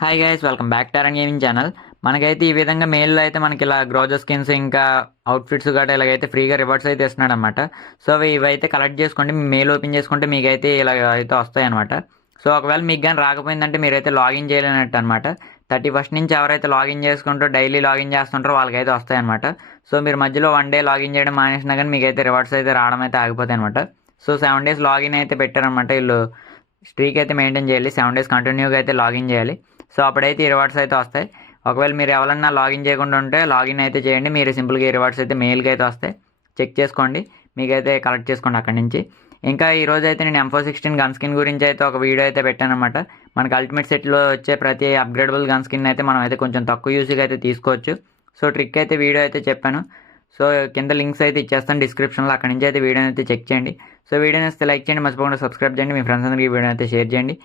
Hi guys welcome back to Aran gaming channel మనకైతే ఈ విధంగా మెయిల్లో అయితే మనకి ఇలా గ్రోజర్ స్కిన్స్ ఇంకా అవుట్ఫిట్స్ గట్రా ఇలాగైతే ఫ్రీగా రివార్డ్స్ అయితే ఇస్తున్నాడు అనమాట సో అవి ఇవైతే కలెక్ట్ చేసుకోండి మెయిల్ ఓపెన్ చేసుకుంటే మీకైతే ఇలా అయితే వస్తాయి అనమాట సో ఒకవేళ మీకు కానీ రాకపోయిందంటే మీరైతే లాగిన్ చేయలేనట్టు అనమాట థర్టీ ఫస్ట్ నుంచి ఎవరైతే లాగిన్ చేసుకుంటారో డైలీ లాగిన్ చేస్తుంటారో వాళ్ళకైతే వస్తాయన్నమాట. సో మీరు మధ్యలో వన్ డే లాగిన్ చేయడం మానేసినా కానీ మీకైతే రివార్డ్స్ అయితే రావడం అయితే ఆగిపోతాయి అనమాట సో సెవెన్ డేస్ లాగిన్ అయితే పెట్టారనమాట వీళ్ళు. స్ట్రీక్ అయితే మెయింటైన్ చేయాలి సెవెన్ డేస్ కంటిన్యూగా అయితే లాగిన్ చేయాలి. సో అప్పుడైతే ఈ రివార్డ్స్ అయితే వస్తాయి. ఒకవేళ మీరు ఎవరన్నా లాగిన్ చేయకుండా ఉంటే లాగిన్ అయితే చేయండి. మీరు సింపుల్గా ఈ రివార్డ్స్ అయితే మెయిల్కి అయితే వస్తాయి. చెక్ చేసుకోండి. మీకైతే కలెక్ట్ చేసుకోండి అక్కడి నుంచి. ఇంకా ఈరోజు అయితే నేను ఎంఫో సిక్స్టీన్ గన్ స్కిన్ గురించి అయితే ఒక వీడియో అయితే పెట్టాను అనమాట మనకి అల్టిమేట్ సెట్లో వచ్చే ప్రతి అప్గ్రేడబుల్ గన్ స్కిన్ అయితే మనం అయితే కొంచెం తక్కువ యూస్గా అయితే తీసుకోవచ్చు. సో ట్రిక్ అయితే వీడియో అయితే చెప్పాను. సో కింద లింక్స్ అయితే ఇచ్చేస్తాను డిస్క్రిప్షన్లో అక్కడి నుంచి అయితే వీడియోని అయితే చెక్ చేయండి. సో వీడియోని అయితే లైక్ చేయండి. మర్చిపోకుండా సబ్స్క్రైబ్ చేయండి. మీ ఫ్రెండ్స్ అందరికీ వీడియోని అయితే షేర్ చేయండి.